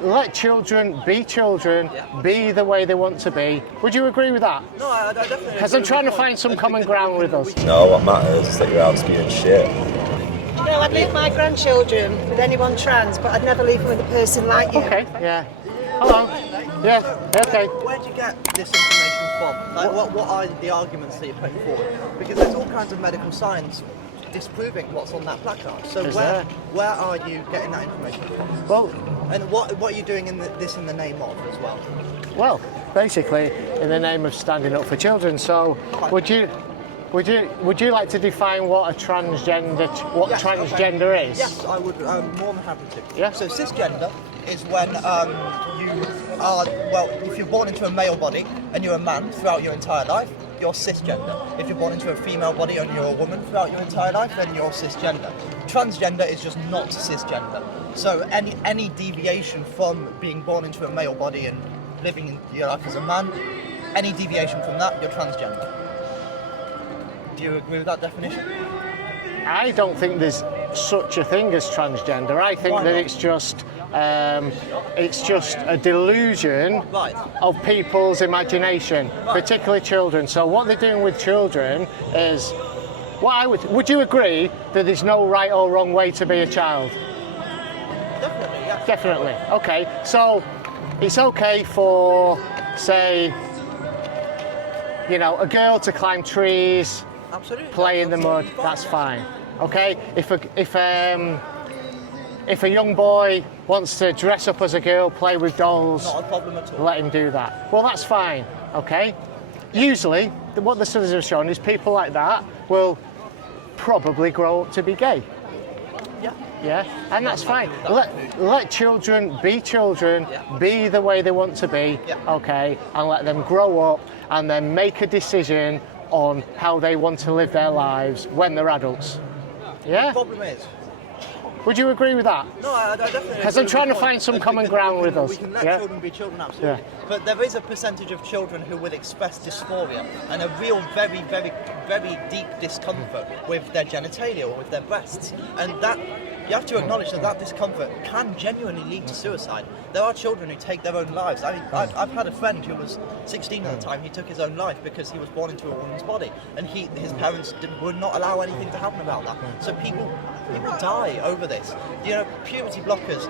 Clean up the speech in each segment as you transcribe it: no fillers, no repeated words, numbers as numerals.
Let children, be the way they want to be. Would you agree with that? No, I definitely. Because I'm trying to find some common ground with us. No, what matters is that you're out spewing shit. No, I'd leave my grandchildren with anyone trans, but I'd never leave them with a person like you. Okay, yeah. Hello. Yeah, okay. Where do you get this information from? Like, what are the arguments that you're putting forward? Because there's all kinds of medical science disproving what's on that placard. So where are you getting that information from? Well, and what are you doing in this in the name of as well? Well, basically in the name of standing up for children. So, would you like to define what a transgender is? Yes, I would. More than happy to. Yeah. So cisgender is when you are, well, if you're born into a male body and you're a man throughout your entire life, you're cisgender. If you're born into a female body and you're a woman throughout your entire life, then you're cisgender. Transgender is just not cisgender. So any deviation from being born into a male body and living in your life as a man, any deviation from that, you're transgender. Do you agree with that definition? I don't think there's such a thing as transgender. I think that it's just a delusion of people's imagination, particularly children. So what they're doing with children is, would you agree that there's no right or wrong way to be a child? Definitely, yeah. Definitely. Okay, so it's okay for, say, a girl to climb trees, absolutely, play in the mud. That's fine. Okay, if a young boy wants to dress up as a girl, play with dolls, not a problem at all. Let him do that. Well, that's fine. Okay. Usually, what the studies have shown is people like that will probably grow up to be gay. Yeah. Yeah, and that's fine. Let children, be the way they want to be, okay, and let them grow up and then make a decision on how they want to live their lives when they're adults. Yeah? The problem is... Would you agree with that? No, I definitely. Because I'm trying to find some common ground with us. We can let children be children, absolutely. Yeah. But there is a percentage of children who will express dysphoria and a real, very, very, very deep discomfort with their genitalia or with their breasts, and that you have to acknowledge that discomfort can genuinely lead to suicide. There are children who take their own lives. I mean, I've had a friend who was 16 at the time. He took his own life because he was born into a woman's body, and his parents would not allow anything to happen about that. So people die over this. Puberty blockers,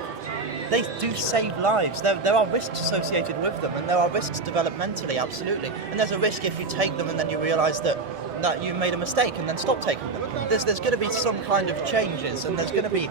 they do save lives. There are risks associated with them, and there are risks developmentally, absolutely. And there's a risk if you take them and then you realise that you made a mistake and then stop taking them. There's going to be some kind of changes, and there's going to be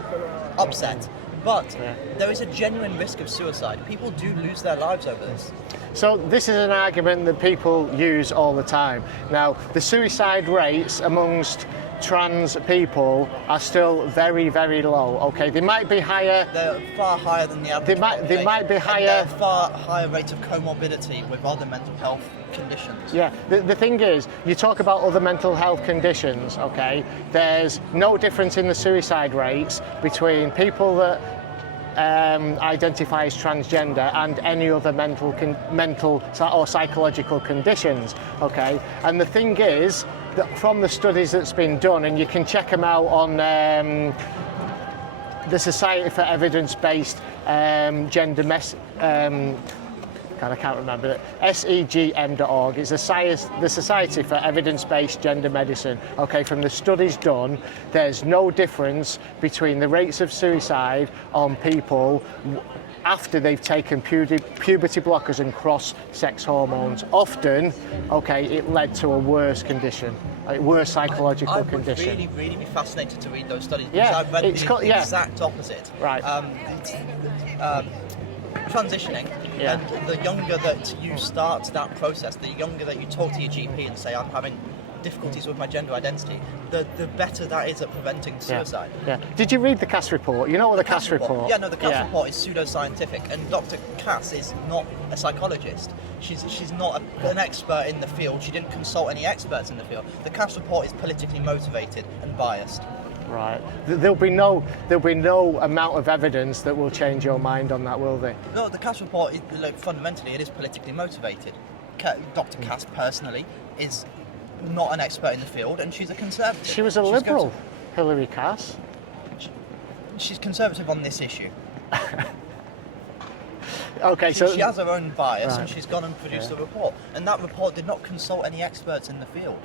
upset. But there is a genuine risk of suicide. People do lose their lives over this. So this is an argument that people use all the time. Now, the suicide rates amongst trans people are still very, very low. Okay, they might be higher. They're far higher than the average. They might be higher. And there are far higher rates of comorbidity with other mental health conditions. Yeah, the thing is, you talk about other mental health conditions. Okay, there's no difference in the suicide rates between people that identify as transgender and any other mental or psychological conditions. Okay, and the thing is that from the studies that's been done, and you can check them out on the Society for Evidence-Based Gender I can't remember it. SEGM.org. It's the Society for Evidence-Based Gender Medicine. Okay, from the studies done, there's no difference between the rates of suicide on people after they've taken puberty blockers and cross-sex hormones. Often, okay, it led to a worse condition, a worse psychological condition. I would really, really be fascinated to read those studies because I've read the exact opposite. Right. Transitioning, and the younger that you start that process, the younger that you talk to your GP and say, I'm having difficulties with my gender identity, the better that is at preventing suicide. Yeah. Did you read the Cass report? You know what the Cass report? Yeah, no, the Cass report is pseudoscientific, and Dr. Cass is not a psychologist. She's not an expert in the field. She didn't consult any experts in the field. The Cass report is politically motivated and biased. Right. There'll be no amount of evidence that will change your mind on that, will there? No, the Cass report is, fundamentally, it is politically motivated. Dr. Cass personally is not an expert in the field, and she's a conservative. She was a liberal, Hilary Cass. She's conservative on this issue. Okay, She has her own bias, Right. and she's gone and produced a report. And that report did not consult any experts in the field.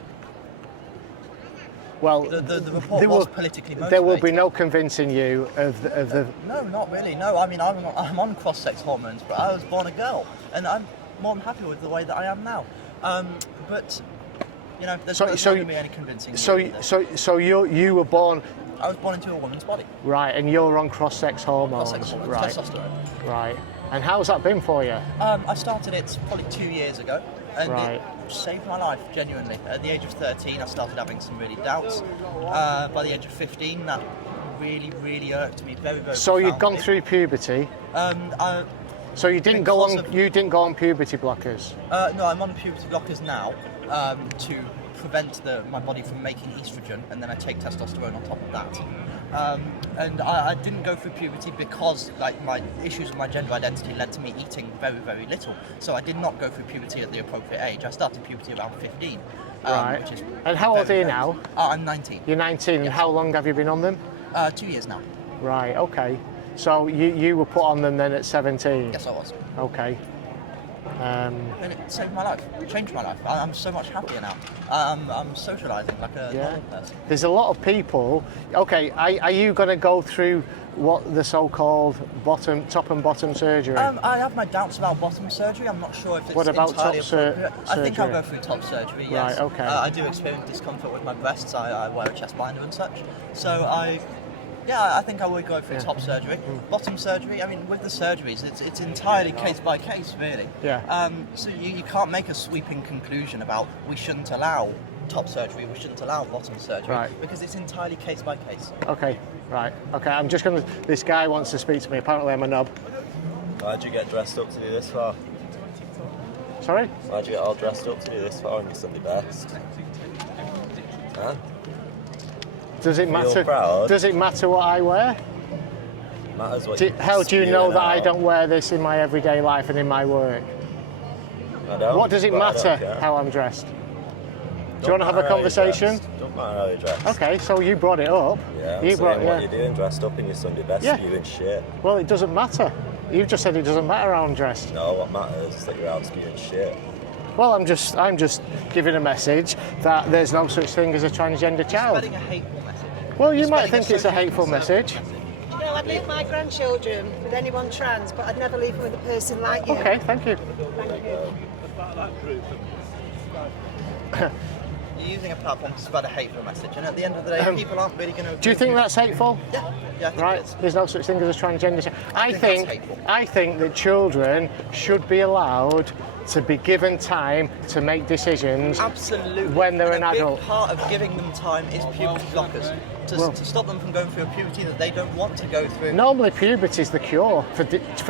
well, The report there was will- politically motivated. There will be no convincing you of the No, not really. No, I mean, I'm on cross-sex hormones, but I was born a girl, and I'm more than happy with the way that I am now. But you know, there's not going to be any convincing. So you were born I was born into a woman's body. right, and you're on cross-sex hormones, Cross-sex hormones, right? testosterone. Right. And how's that been for you? I started it probably 2 years ago, and Right. it saved my life, genuinely. At the age of 13, I started having some really doubts. By the age of 15, that really, really irked me very, very So you'd gone profoundly. through puberty. So you didn't go because on. of- You didn't go on puberty blockers. No, I'm on puberty blockers now to prevent my body from making estrogen, and then I take testosterone on top of that. And I didn't go through puberty because my issues with my gender identity led to me eating very, very little. So I did not go through puberty at the appropriate age. I started puberty around 15. Right. Which is And how old are you very now? late. I'm 19. You're 19. And Yes. how long have you been on them? 2 years now. Right. Okay. So you were put on them then at 17. Yes, I was. Okay. And it saved my life. It changed my life. I'm so much happier now. I'm socialising like a Yeah. normal person. There's a lot of people. Okay. Are you going to go through what the so-called top and bottom surgery? I have my doubts about bottom surgery. I'm not sure if it's What about entirely top appropriate. I think I'll surgery? go through top surgery, yes. Right, okay. I do experience discomfort with my breasts. I wear a chest binder and such. So I think I would go through top surgery. Bottom surgery, I mean, with the surgeries, it's entirely case by case, really. Yeah. So you can't make a sweeping conclusion about we shouldn't allow top surgery, we shouldn't allow bottom surgery, Right. because it's entirely case by case. Okay. Right. Okay. I'm just going to. This guy wants to speak to me. Apparently, I'm a knob. Why'd you get dressed up to do this for? Sorry. Why'd you get all dressed up to do this for on your Sunday best? Huh? Does it Feel matter? proud? Does it matter what I wear? Matters what How do you know spewing that I out. don't wear this in my everyday life and in my work? I don't, What does it but I don't matter care. how I'm dressed? Do Don't you want to have a matter how you're conversation? dressed. Don't matter how you're dressed. Okay, so you brought it up. Yeah, I'm you saying what you're doing dressed up in your Sunday best, Yeah. spewing shit. Well, it doesn't matter. You've just said it doesn't matter how I'm dressed. No, what matters is that you're out spewing shit. Well, I'm just giving a message that there's no such thing as a transgender child. Spreading a hateful message. Well, you You're might spreading think it's a socially hateful conservative message. You know, I'd leave my grandchildren with anyone trans, but I'd never leave them with a person like you. Okay, thank you. Thank you. You're using a platform to spread a hateful message, and at the end of the day, people aren't really going to. Do you think that's hateful? Yeah, I think Right, it is. there's no such thing as a transgender child. think that's hateful. I think that children should be allowed to be given time to make decisions Absolutely. when they're And an a adult. big part of giving them time is puberty blockers to stop them from going through a puberty that they don't want to go through. Normally, puberty is the cure for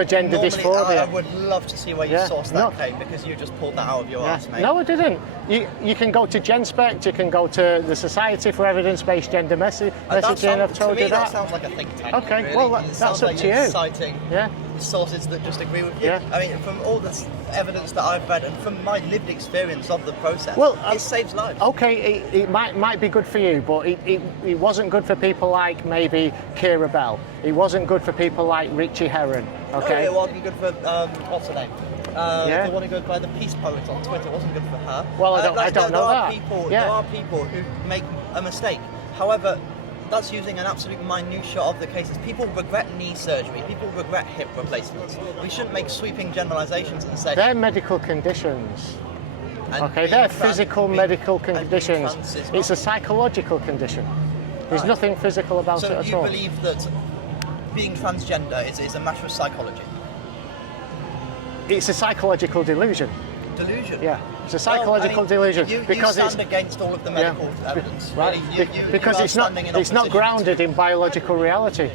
gender Normally, dysphoria. I would love to see where you Yeah, sourced no. that, Kate, because you just pulled that out of your Yeah. ass, mate. No, I didn't. You can go to GenSpect, you can go to the Society for Evidence-Based Gender Messaging. I've told to me, you that. sounds like a think tank. Okay, really. well, It that's sounds up like to you're you. citing Yeah. sources that just agree with you. Yeah. I mean, from all the evidence that I've read and from my lived experience of the process, Well, it saves lives. Okay, it might be good for you, but it wasn't good for people like maybe Kira Bell. It wasn't good for people like Richie Herron. Okay. No, it wasn't good for what's her name? Yeah. The one who goes by the Peace Poet on Twitter. It wasn't good for her. Well, I don't know there that. Are people, Yeah. There are people who make a mistake. However, that's using an absolute minutiae of the cases. People regret knee surgery. People regret hip replacements. We shouldn't make sweeping generalisations and say. They're medical conditions. and Okay, being they're trans- physical being- medical and being conditions. trans is It's a not. psychological condition. There's Right. nothing physical about So it at you all. believe that being transgender is a matter of psychology? It's a psychological delusion. Delusion. Yeah, it's a psychological delusion you because stand it's against all of the medical evidence. right. Really. Because you are it's not standing in it's not opposition grounded in biological reality.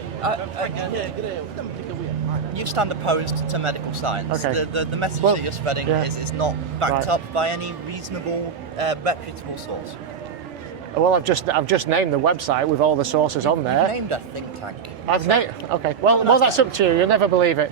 You stand opposed to medical science. Okay. The message Well, that you're spreading yeah. is not backed Right. up by any reasonable, reputable source. Well, I've just named the website with all the sources on You've there. named a think tank. I've named. Okay. Well, that's that's up to you. You'll never believe it.